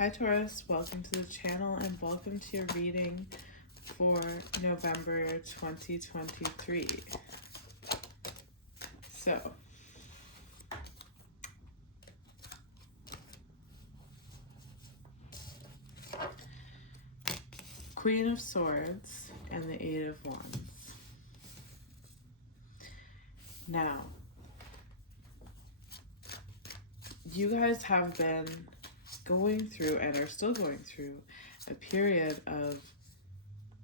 Hi Taurus, welcome to the channel and welcome to your reading for November 2023. So, Queen of Swords and the Eight of Wands. Now, you guys have been going through and are still going through a period of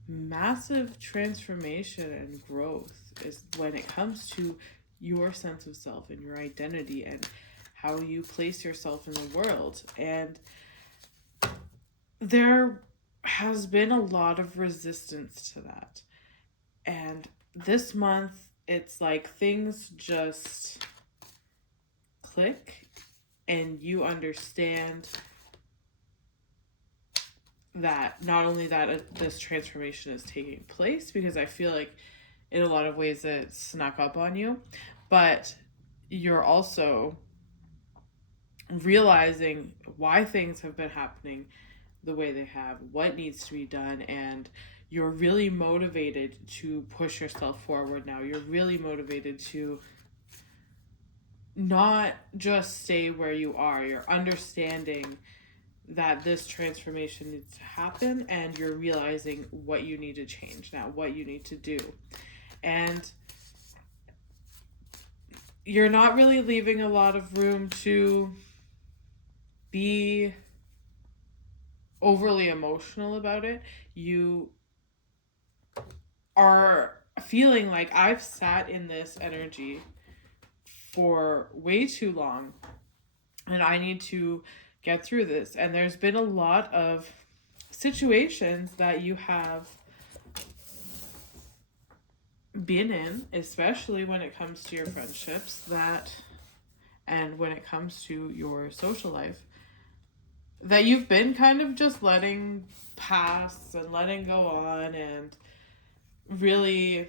massive transformation and growth is when it comes to your sense of self and your identity and how you place yourself in the world. And there has been a lot of resistance to that. And this month, it's like things just click and you understand that not only that this transformation is taking place, because I feel like in a lot of ways it snuck up on you, but you're also realizing why things have been happening the way they have, what needs to be done, and you're really motivated to push yourself forward now. You're really motivated to not just stay where you are. You're understanding that this transformation needs to happen and you're realizing what you need to change now, what you need to do. And you're not really leaving a lot of room to be overly emotional about it. You are feeling like I've sat in this energy for way too long and I need to get through this. And there's been a lot of situations that you have been in, especially when it comes to your friendships, and when it comes to your social life, that you've been kind of just letting pass and letting go on and really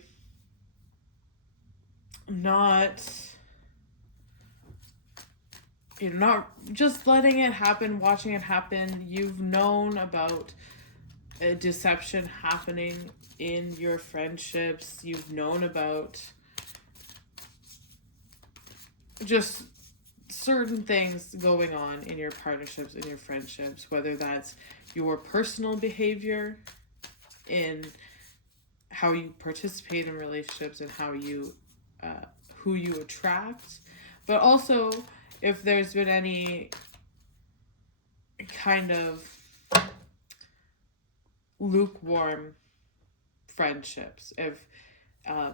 not just letting it happen, watching it happen. You've known about a deception happening in your friendships. You've known about just certain things going on in your partnerships, in your friendships, whether that's your personal behavior in how you participate in relationships and how you who you attract, but also if there's been any kind of lukewarm friendships, if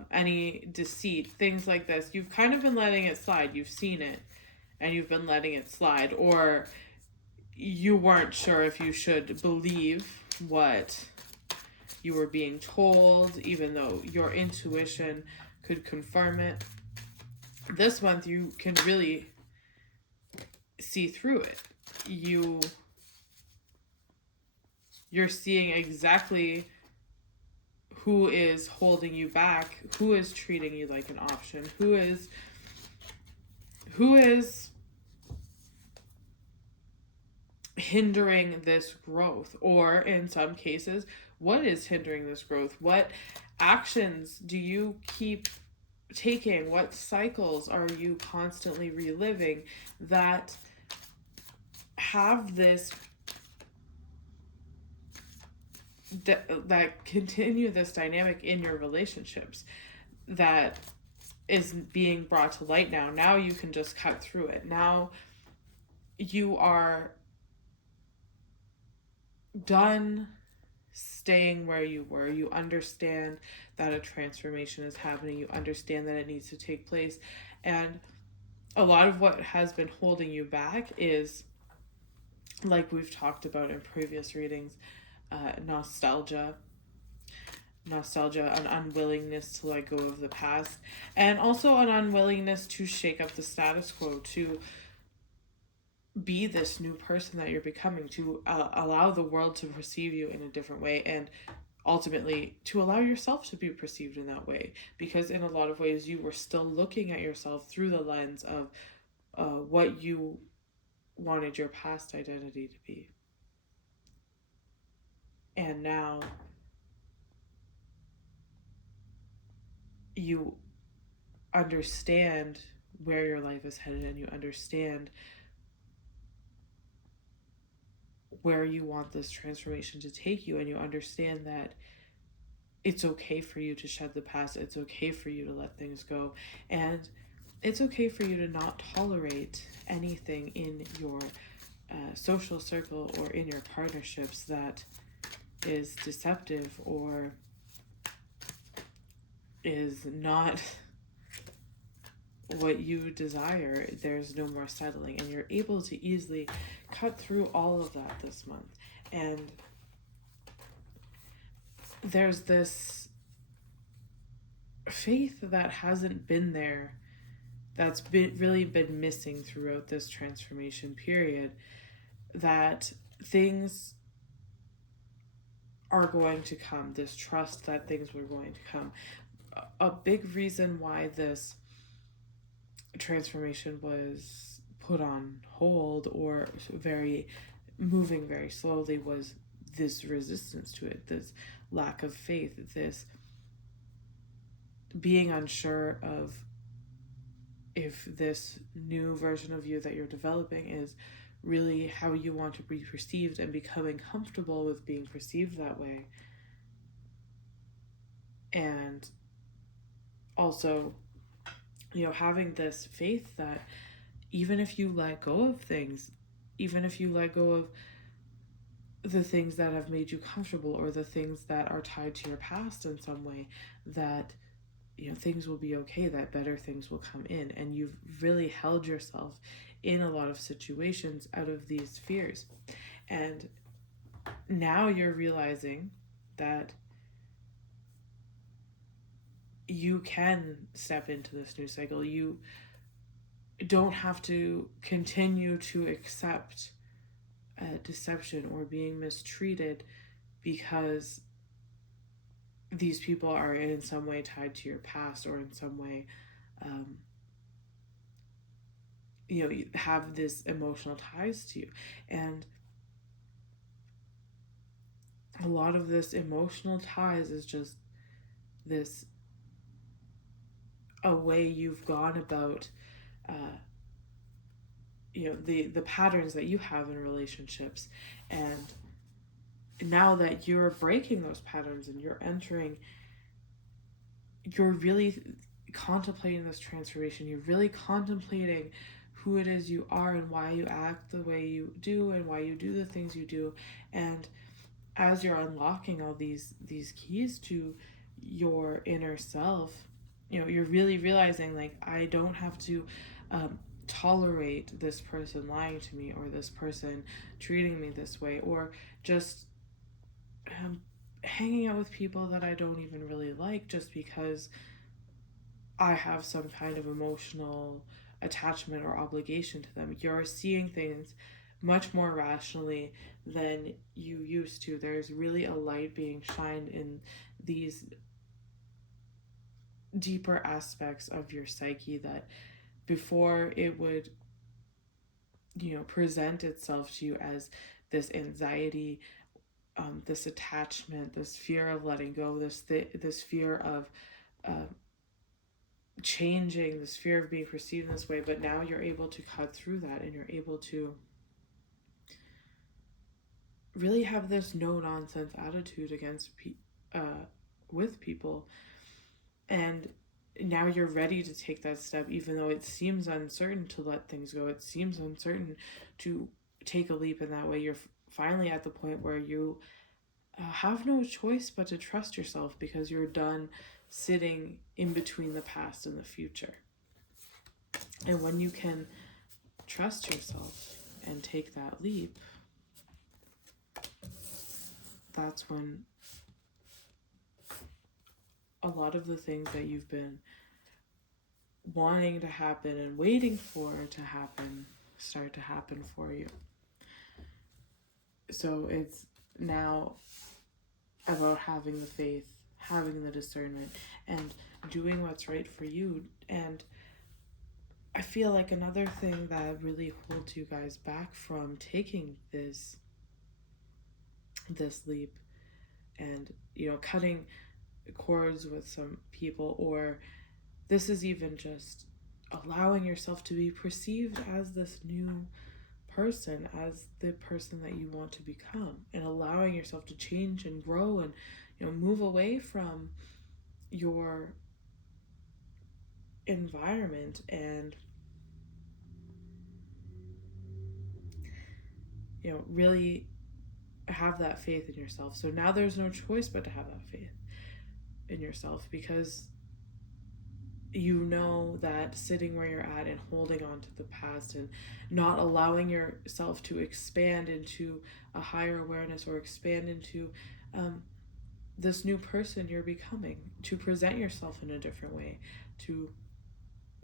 any deceit, things like this, you've kind of been letting it slide. You've seen it and you've been letting it slide, or you weren't sure if you should believe what you were being told, even though your intuition could confirm it. This month, you can really see through it. You're seeing exactly who is holding you back, who is treating you like an option, who is hindering this growth, or in some cases, what is hindering this growth? What actions do you keep taking? What cycles are you constantly reliving that have this that continue this dynamic in your relationships that is being brought to light now? Now you can just cut through it. Now you are done staying where you were. You understand that a transformation is happening. You understand that it needs to take place. And a lot of what has been holding you back is, like we've talked about in previous readings, nostalgia, an unwillingness to let go of the past, and also an unwillingness to shake up the status quo, to be this new person that you're becoming, to allow the world to perceive you in a different way, and ultimately to allow yourself to be perceived in that way, because in a lot of ways you were still looking at yourself through the lens of what you wanted your past identity to be. And now you understand where your life is headed, and you understand where you want this transformation to take you, and you understand that it's okay for you to shed the past, it's okay for you to let things go, and it's okay for you to not tolerate anything in your social circle or in your partnerships that is deceptive or is not what you desire. There's no more settling, and you're able to easily cut through all of that this month. And there's this faith that hasn't been there, that's really been missing throughout this transformation period, that things are going to come, this trust that things were going to come. A big reason why this transformation was put on hold or moving very slowly was this resistance to it, this lack of faith, this being unsure of if this new version of you that you're developing is really how you want to be perceived, and becoming comfortable with being perceived that way. And also, having this faith that even if you let go of things, even if you let go of the things that have made you comfortable or the things that are tied to your past in some way, that things will be okay, that better things will come in. And you've really held yourself in a lot of situations out of these fears. And now you're realizing that you can step into this new cycle. You don't have to continue to accept deception or being mistreated because these people are in some way tied to your past, or in some way you have this emotional ties to you. And a lot of this emotional ties is just this a way you've gone about the patterns that you have in relationships. And now that you're breaking those patterns and you're really contemplating this transformation, you're really contemplating who it is you are and why you act the way you do and why you do the things you do. And as you're unlocking all these keys to your inner self, you're really realizing, like, I don't have to tolerate this person lying to me, or this person treating me this way, or just hanging out with people that I don't even really like just because I have some kind of emotional attachment or obligation to them. You're seeing things much more rationally than you used to. There's really a light being shined in these deeper aspects of your psyche that before it would present itself to you as this anxiety, this attachment, this fear of letting go, this fear of changing, this fear of being perceived in this way. But now you're able to cut through that, and you're able to really have this no nonsense attitude with people. And now you're ready to take that step, even though it seems uncertain to let things go. It seems uncertain to take a leap in that way. You're finally at the point where you have no choice but to trust yourself, because you're done sitting in between the past and the future. And when you can trust yourself and take that leap, that's when a lot of the things that you've been wanting to happen and waiting for to happen start to happen for you. So it's now about having the faith, having the discernment, and doing what's right for you. And I feel like another thing that really holds you guys back from taking this leap and, cutting cords with some people, or this is even just allowing yourself to be perceived as this new person, as the person that you want to become, and allowing yourself to change and grow and, move away from your environment and, really have that faith in yourself. So now there's no choice but to have that faith in yourself, because you know that sitting where you're at and holding on to the past and not allowing yourself to expand into a higher awareness or expand into this new person you're becoming, to present yourself in a different way, to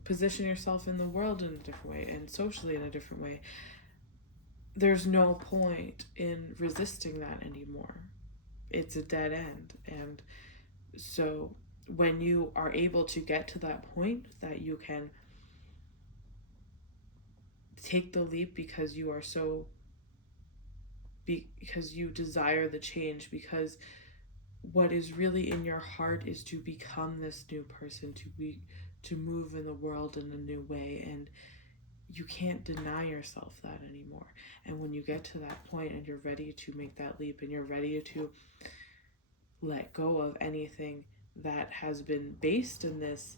position yourself in the world in a different way and socially in a different way. There's no point in resisting that anymore. It's a dead end. And so when you are able to get to that point that you can take the leap because you are so, because you desire the change, because what is really in your heart is to become this new person, to move in the world in a new way, and you can't deny yourself that anymore. And when you get to that point and you're ready to make that leap and you're ready to let go of anything that has been based in this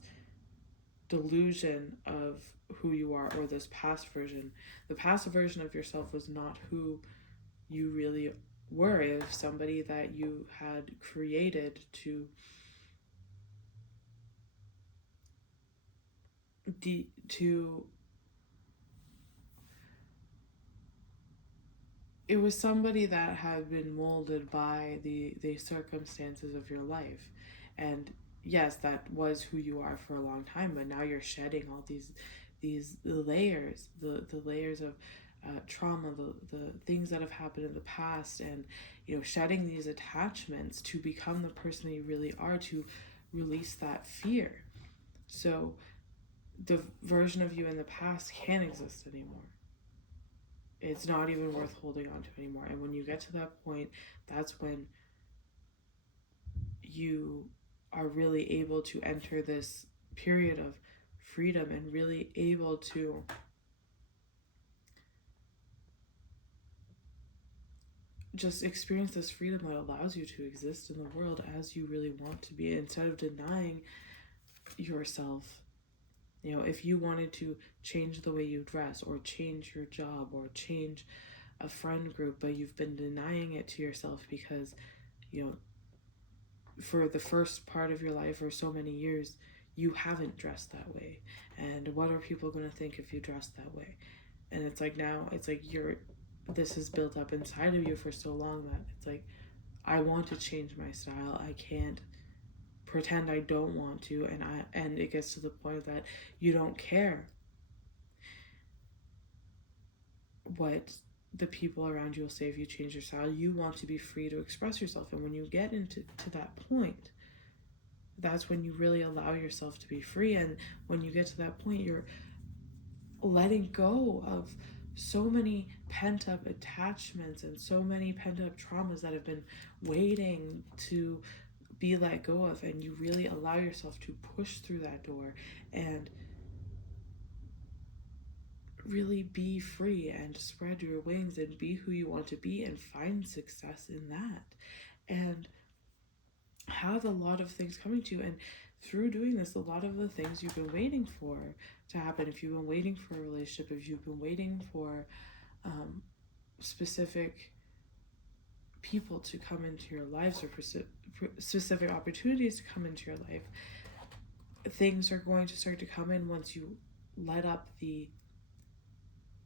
delusion of who you are, or this past version, the past version of yourself was not who you really were. It was somebody that you had created to it was somebody that had been molded by the circumstances of your life. And yes, that was who you are for a long time, but now you're shedding all these layers, the layers of trauma, the things that have happened in the past, and shedding these attachments to become the person that you really are, to release that fear. So the version of you in the past can't exist anymore. It's not even worth holding on to anymore. And when you get to that point, that's when you are really able to enter this period of freedom and really able to just experience this freedom that allows you to exist in the world as you really want to be, instead of denying yourself. If you wanted to change the way you dress, or change your job, or change a friend group, but you've been denying it to yourself because, for the first part of your life or so many years, you haven't dressed that way. And what are people going to think if you dress that way? And it's like, now it's like this is built up inside of you for so long that it's like, I want to change my style. I can't pretend I don't want to. And it gets to the point that you don't care what the people around you will say if you change your style. You want to be free to express yourself. And when you get into that point, that's when you really allow yourself to be free. And when you get to that point, you're letting go of so many pent-up attachments and so many pent-up traumas that have been waiting to be let go of. And you really allow yourself to push through that door and really be free and spread your wings and be who you want to be and find success in that, and have a lot of things coming to you. And through doing this, a lot of the things you've been waiting for to happen, if you've been waiting for a relationship, if you've been waiting for specific people to come into your lives, or specific opportunities to come into your life, things are going to start to come in once you let up the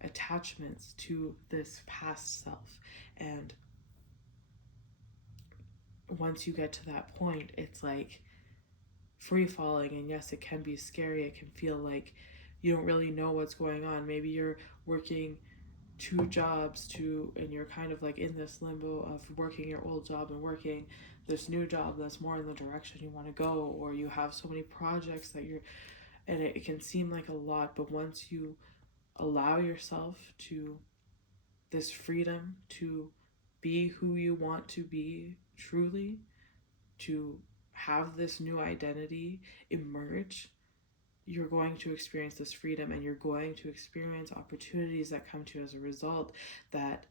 attachments to this past self. And once you get to that point, it's like free falling. And yes, it can be scary. It can feel like you don't really know what's going on. Maybe you're working 2 jobs and you're kind of like in this limbo of working your old job and working this new job that's more in the direction you want to go, or you have so many projects and it can seem like a lot. But once you allow yourself to this freedom to be who you want to be truly to have this new identity emerge, you're going to experience this freedom, and you're going to experience opportunities that come to you as a result, that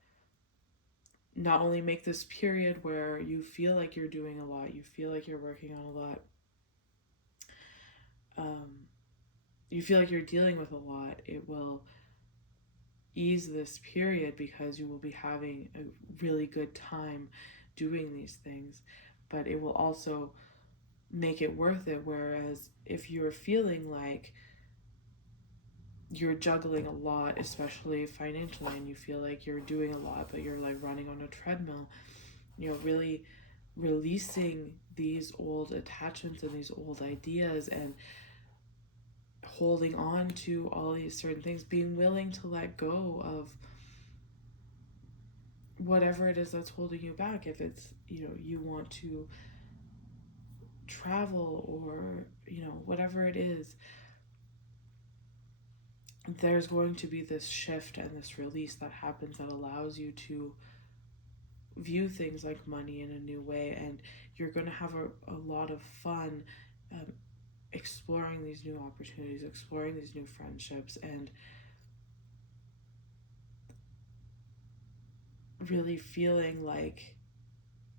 not only make this period where you feel like you're doing a lot, you feel like you're working on a lot, you feel like you're dealing with a lot, it will ease this period because you will be having a really good time doing these things, but it will also make it worth it. Whereas if you're feeling like you're juggling a lot, especially financially, and you feel like you're doing a lot but you're like running on a treadmill, really releasing these old attachments and these old ideas and holding on to all these certain things, being willing to let go of whatever it is that's holding you back. If it's, you want to travel, or, whatever it is, there's going to be this shift and this release that happens that allows you to view things like money in a new way, and you're going to have a lot of fun exploring these new opportunities, exploring these new friendships, and really feeling like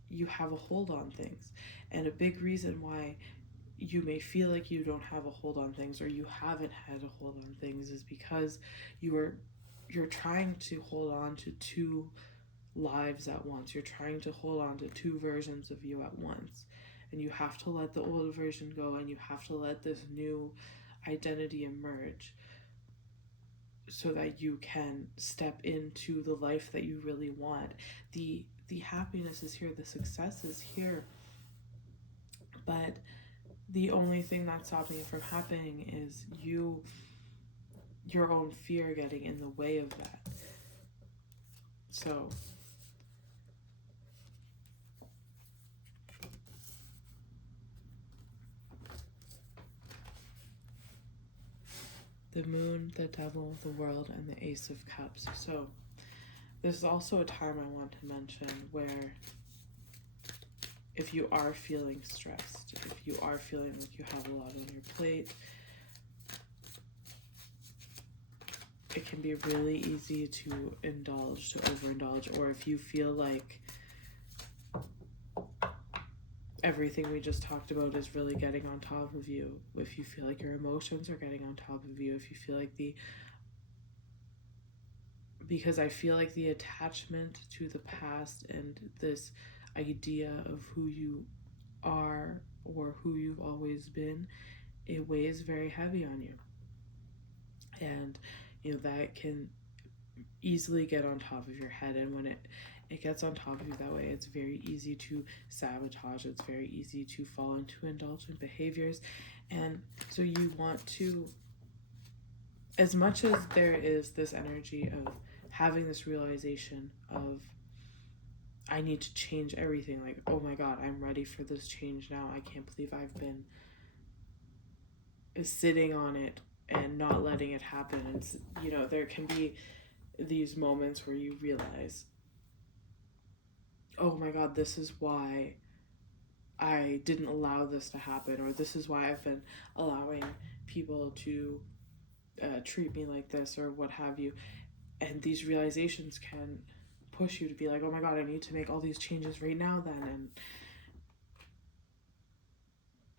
you have a hold on things. And a big reason why you may feel like you don't have a hold on things, or you haven't had a hold on things, is because you're trying to hold on to two lives at once. You're trying to hold on to two versions of you at once, and you have to let the old version go, and you have to let this new identity emerge, so that you can step into the life that you really want. The happiness is here, the success is here, but the only thing that's stopping it from happening is your own fear getting in the way of that. So the moon, the devil, the world, and the Ace of Cups. So this is also a time I want to mention where, if you are feeling stressed, if you are feeling like you have a lot on your plate, it can be really easy to overindulge, or if you feel like everything we just talked about is really getting on top of you, if you feel like your emotions are getting on top of you, if you feel like because I feel like the attachment to the past and this idea of who you are or who you've always been, it weighs very heavy on you. And, that can easily get on top of your head. And when it gets on top of you that way, it's very easy to sabotage. It's very easy to fall into indulgent behaviors. And so you want to, as much as there is this energy of having this realization of, I need to change everything, like, oh my God, I'm ready for this change now. I can't believe I've been sitting on it and not letting it happen. And, there can be these moments where you realize, oh my God, this is why I didn't allow this to happen, or this is why I've been allowing people to treat me like this, or what have you. And these realizations can push you to be like, oh my God, I need to make all these changes right now then.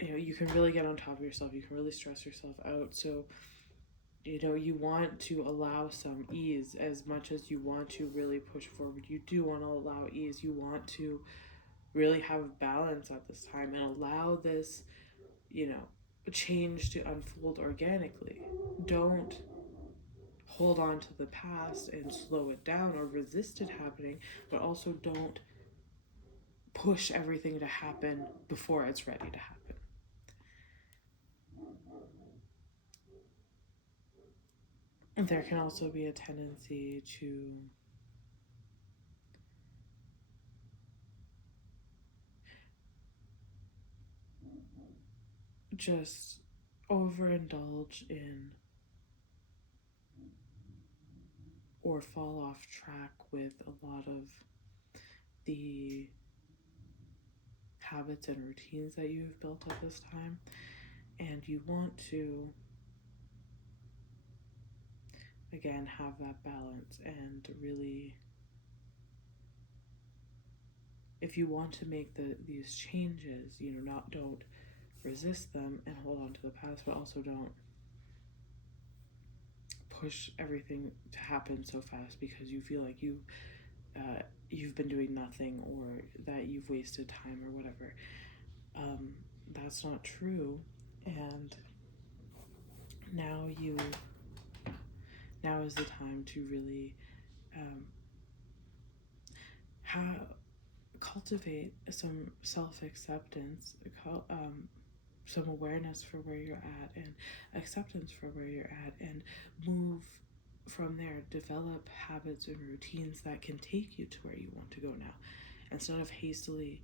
And you can really get on top of yourself. You can really stress yourself out. So, you want to allow some ease as much as you want to really push forward. You do want to allow ease. You want to really have balance at this time and allow this, change to unfold organically. Don't hold on to the past and slow it down or resist it happening, but also don't push everything to happen before it's ready to happen. And there can also be a tendency to just overindulge in or fall off track with a lot of the habits and routines that you've built up this time, and you want to again have that balance. And really, if you want to make these changes, don't resist them and hold on to the past, but also don't push everything to happen so fast because you feel like you've been doing nothing, or that you've wasted time or whatever. That's not true. And now is the time to really cultivate some self-acceptance, some awareness for where you're at, and acceptance for where you're at, and move from there. Develop habits and routines that can take you to where you want to go now, instead of hastily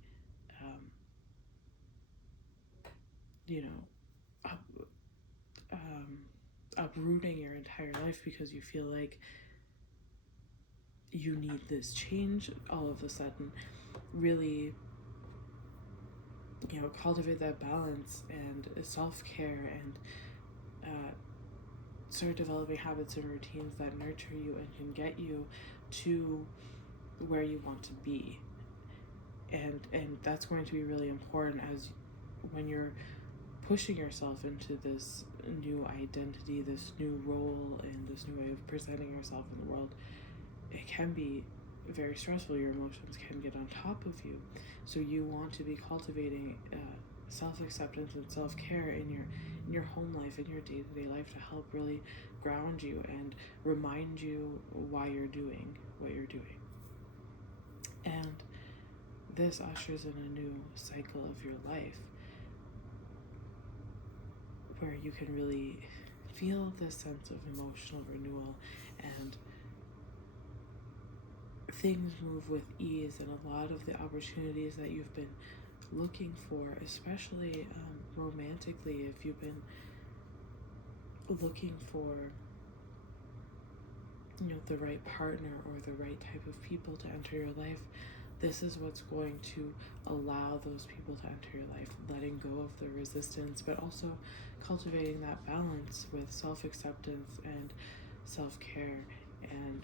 up, uprooting your entire life because you feel like you need this change all of a sudden. Really, cultivate that balance and self-care, and start developing habits and routines that nurture you and can get you to where you want to be. And that's going to be really important as when you're pushing yourself into this new identity, this new role, and this new way of presenting yourself in the world. It can be very stressful. Your emotions can get on top of you. So you want to be cultivating self-acceptance and self-care in your home life, in your day-to-day life, to help really ground you and remind you why you're doing what you're doing. And this ushers in a new cycle of your life where you can really feel this sense of emotional renewal, and things move with ease, and a lot of the opportunities that you've been looking for, especially romantically, if you've been looking for the right partner or the right type of people to enter your life, this is what's going to allow those people to enter your life, letting go of the resistance, but also cultivating that balance with self-acceptance and self-care, and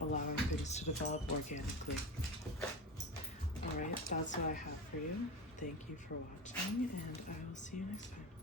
allowing things to develop organically. All right, that's what I have for you. Thank you for watching, and I will see you next time.